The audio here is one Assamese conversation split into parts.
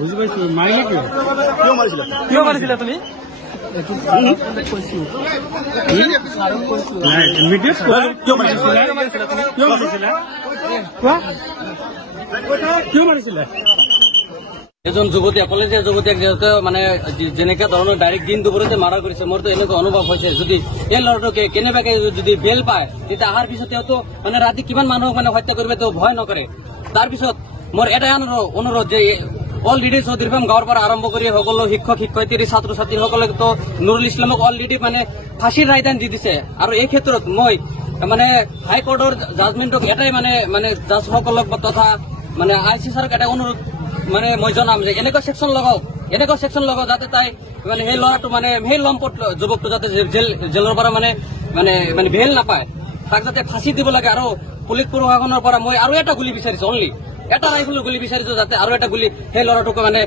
বুঝি পাইছো মাৰিলে কিয় মাৰিছিলা তুমি এজন যুৱতীয়ে কলেজীয়া যুৱতীক যিহেতু মানে যেনেকে ধৰণৰ ডাইৰেক্ট দিন দুপৰতে মাৰা কৰিছে মোৰতো এনেকুৱা অনুভৱ হৈছে যদি এই ল'ৰাটোকে কেনেবাকে যদি বেল পায় তেতিয়া অহাৰ পিছত তেওঁতো মানে ৰাতি কিমান মানুহক মানে হত্যা কৰিব তেওঁ ভয় নকৰে। তাৰপিছত মোৰ এটাই অনুৰোধ যে অলৰেডি চৌধুৰীফাৰ্ম গাঁৱৰ পৰা আৰম্ভ কৰি সকলো শিক্ষক শিক্ষয়িত্ৰী ছাত্ৰ ছাত্ৰীসকলকতো নুৰুল ইছলামক অলৰেডি মানে ফাঁচীৰ ৰায়দান দি দিছে। আৰু এই ক্ষেত্ৰত মই মানে হাইকোৰ্টৰ জাজমেণ্টক এটাই মানে জাজসকলক তথা মানে ICC এটা অনুৰোধ মানে মই জনাম যে এনেকুৱা সেকশন লগাওক যাতে তাই মানে সেই ল'ৰাটো মানে সেই লম্পট যুৱকটো যাতে জেলৰ পৰা মানে ভেল নাপায় তাক যাতে ফাঁচি দিব লাগে। আৰু পুলিচ প্ৰশাসনৰ পৰা মই আৰু এটা গুলি বিচাৰিছো, অনলি এটা ৰাইফলৰ গুলি বিচাৰিছো যাতে আৰু এটা গুলি সেই ল'ৰাটোক মানে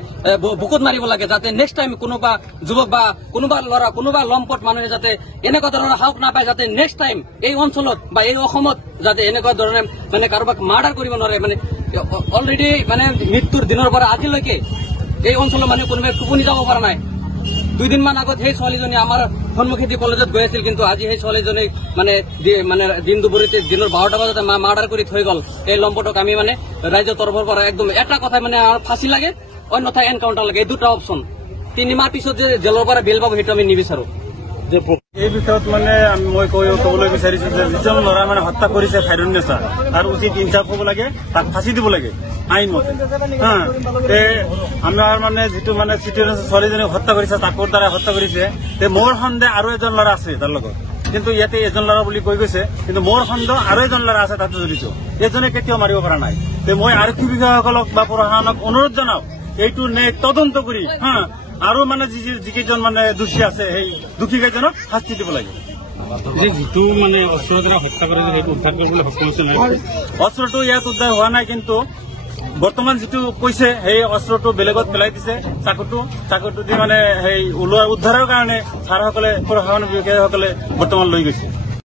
বুকুত মাৰিব লাগে যাতে নেক্সট টাইম কোনোবা যুৱক বা কোনোবা ল'ৰা কোনোবা লম্পট মানুহে যাতে এনেকুৱা ধৰণৰ সাহস নাপায় যাতে নেক্সট টাইম এই অঞ্চলত বা এই অসমত যাতে এনেকুৱা ধৰণে মানে কাৰোবাক মাৰ্ডাৰ কৰিব নোৱাৰে। মানে অলৰেডি মানে মৃত্যুৰ দিনৰ পৰা আজিলৈকে এই অঞ্চলৰ মানুহে কোনোবাই টোপনি যাব পৰা নাই। 2 দিনমান আগত সেই ছোৱালীজনী আমাৰ সন্মুখেদি কলেজত গৈ আছিল, কিন্তু আজি সেই ছোৱালীজনী মানে দিন দুপৰীতে দিনৰ 12টা বজাতে মাৰ্ডাৰ কৰি থৈ গ'ল। এই লম্পটক আমি মানে ৰাইজৰ তৰফৰ পৰা একদম এটা কথাই মানে আমাৰ ফাঁচি লাগে অন্যথা এনকাউণ্টাৰ লাগে, এই দুটা অপশ্যন। 3 মাহ পিছত যে জেলৰ পৰা বেল পাব সেইটো আমি নিবিচাৰো। এই বিষয়ত মানে মই ক'বলৈ বিচাৰিছো যে যিজন ল'ৰা মানে হত্যা কৰিছে খাইৰুন্নেছা তাৰ উচিত ইনচাফ হ'ব লাগে, তাক ফাঁচি দিব লাগে আইন মতে। আমাৰ মানে যিটো মানে ছোৱালীজনীক হত্যা কৰিছে তাকৰ দ্বাৰা হত্যা কৰিছে, মোৰ সন্দেহ আৰু এজন ল'ৰা আছে তাৰ লগত, কিন্তু ইয়াতে এজন ল'ৰা বুলি কৈ গৈছে, কিন্তু মোৰ সন্দেহ আৰু এজন ল'ৰা আছে তাতে জড়িত, এজনে কেতিয়াও মাৰিব পৰা নাই। মই আৰক্ষী বিষয়াসকলক বা প্ৰশাসনক অনুৰোধ জনাও এইটো তদন্ত কৰি আৰু মানে যিকেইজন মানে দোষী আছে সেই দোষী কেইজনক শাস্তি দিব লাগে। যিটো মানে অস্ত্ৰৰ দ্বাৰা হত্যা কৰিছে সেইটো উদ্ধাৰ কৰিবলৈ সক্ষম হৈছে নাই? অস্ত্ৰটো ইয়াত উদ্ধাৰ হোৱা নাই, কিন্তু বৰ্তমান যিটো কৈছে সেই অস্ত্ৰটো বেলেগত পেলাই দিছে। চাকুটো দি মানে সেই উদ্ধাৰৰ কাৰণে ছাৰসকলে প্ৰশাসন বিষয়াসকলে বৰ্তমান লৈ গৈছে।